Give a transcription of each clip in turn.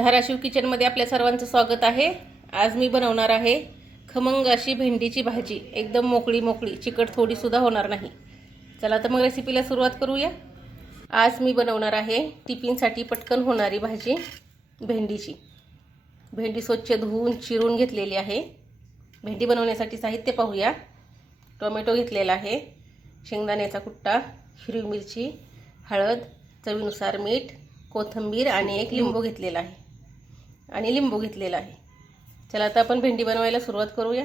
धाराशिव किचनमध्ये आपल्या सर्वांचं स्वागत आहे। आज मी बनवणार आहे खमंग अशी भेंडीची भाजी। एकदम मोकळी मोकळी, चिकट थोडी सुद्धा होणार नाही। चला तर मग रेसिपीला सुरुवात करूया। आज मी बनवणार आहे टिफिनसाठी पटकन होणारी भाजी भेंडीची। भेंडी स्वच्छ धुवून चिरून घेतलेली आहे। भेंडी बनवण्यासाठी साहित्य पाहूया। टोमॅटो घेतलेला आहे, शेंगदाण्याचा कुट्टा, हिरवी मिरची, हळद, चवीनुसार मीठ, कोथिंबीर आणि एक लिंबू घेतलेला आहे। चला आता आपण भेंडी बनवायला सुरुवात करूया।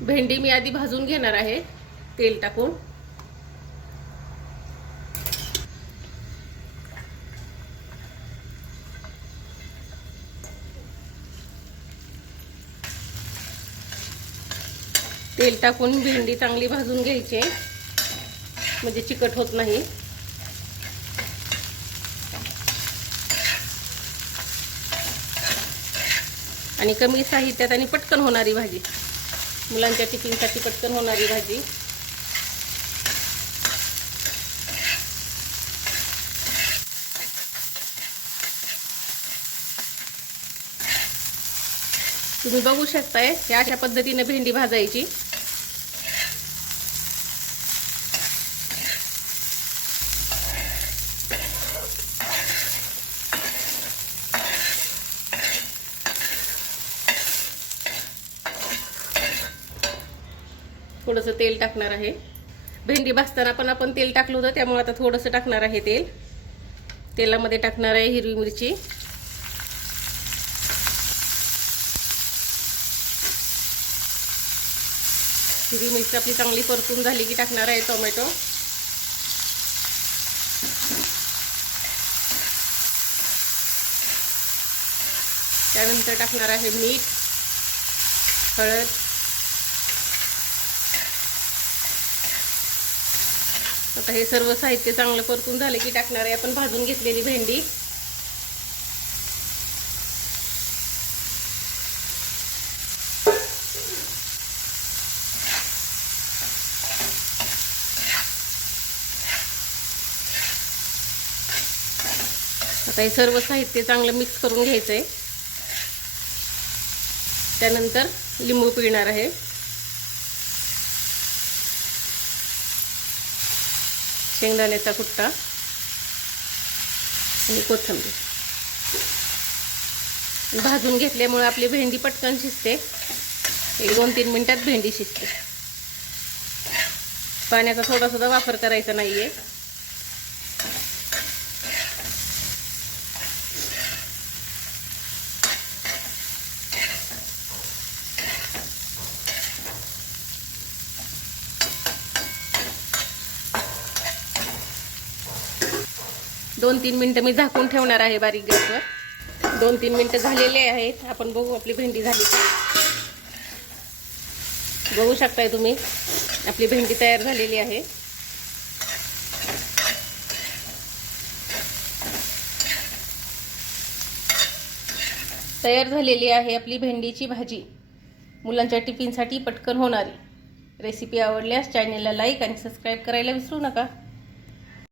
भेंडी मी आधी भाजून घेणार आहे तेल टाकून। तेल टाकून भेंडी चांगली भाजून घ्यायची, म्हणजे चिकट होत नाही। आणि कमी साहित्यात आणि पटकन होणारी भाजी, मुलांच्या टिफिनसाठी पटकन होणारी भाजी। तुम्ही बघू शकताय की अशा पद्धतीने भेंडी भाजायची। थोडंसं तेल टाकणार आहे। भेंडी भाजताना पण आपण तेल टाकलं होतं, त्यामुळे आता थोडंसं टाकणार आहे तेल। तेलामध्ये टाकणार आहे हिरवी मिरची, हिरवी मिरची आपली चांगली परतून झाली की टाकणार आहे टोमॅटो। त्यानंतर टाकणार आहे मीठ, हळद, आता हे सर्व साहित्य चांगलं परतून झाले की टाकणार आहे आपण भाजून घेतलेली भेंडी। आता हे सर्व साहित्य चांगलं मिक्स करून घ्यायचंय। त्यानंतर लिंबू पिळणार आहे। शेंगदाण्याचा कुट्टा आणि कोथिंबीर भाजून घेतल्यामुळे आपली भेंडी पटकन शिजते। 1-2-3 मिनिटात भेंडी शिजते। पाण्याचा थोडा सुद्धा वापर करायचा नाहीये। दोन 3 मिनिटं मी झाकून ठेवणार आहे बारीक गॅसवर। 2-3 मिनिटं झालेले आहेत। आपण बघू आपली भेंडी झाली का। बघू शकताय तुम्ही आपली भेंडी तयार झालेली आहे। तयार झालेली आहे आपली भेंडीची भाजी, मुलांच्या टिफिनसाठी पटकन होणारी। रेसिपी आवडल्यास चॅनलला लाईक आणि सबस्क्राईब करायला विसरू नका।